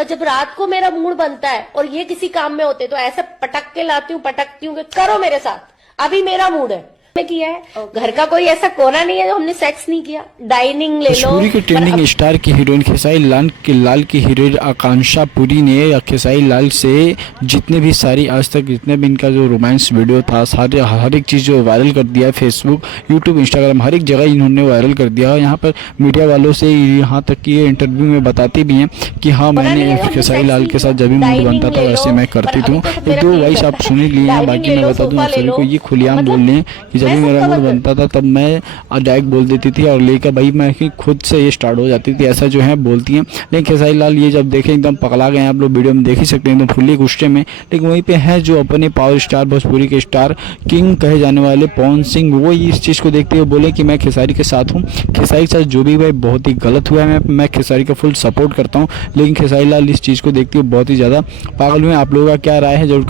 और जब रात को मेरा मूड बनता है और ये किसी काम में होते तो ऐसे पटक के लाती हूँ, पटकती हूँ कि करो मेरे साथ, अभी मेरा मूड है। मैं किया है। घर का कोई ऐसा कोना नहीं है जो हमने सेक्स नहीं किया। डाइनिंग ले लो। भोजपुरी के ट्रेंडिंग स्टार की हीरोइन खेसारी लाल की हीरोइन आकांक्षा पुरी ने खेसारी लाल से जितने भी सारी आज तक जितने भी इनका जो रोमांस वीडियो था सारे हर एक चीज़ जो वायरल कर दिया है। फेसबुक, यूट्यूब, इंस्टाग्राम हर एक जगह इन्होंने वायरल कर दिया। यहाँ पर मीडिया वालों से यहाँ तक कि ये इंटरव्यू में बताती भी हैं कि हाँ, मैंने खेसारी लाल के साथ जब भी मूड बनता था वैसे मैं करती थी। एक दो वॉइस आप सुन ही लिए हैं, बाकी मैं बता दूँ सभी को ये खुलेआम बोल रहे हैं कि जब भी मेरा मूड बनता था तब मैं डायरेक्ट बोल देती थी और लेकर भाई मैं खुद से ये स्टार्ट हो जाती थी, ऐसा जो है बोलती हैं। लेकिन खेसारी लाल ये जब देखें एकदम पगला गए हैं, आप लोग वीडियो में देख ही सकते हैं, एकदम फुल्ली गुस्से में। लेकिन वहीं पे है जो अपने पावर स्टार भोजपुरी के स्टार किंग कहे जाने वाले पवन सिंह, वो इस चीज़ को देखते हुए बोले कि मैं खेसारी के साथ हूँ। खेसारी के साथ जो भी भाई बहुत ही गलत हुआ है, मैं खेसारी का फुल सपोर्ट करता हूँ। लेकिन खेसारी लाल इस चीज़ को देखते हुए बहुत ही ज़्यादा पागल हुए। आप लोगों का क्या राय है जरूर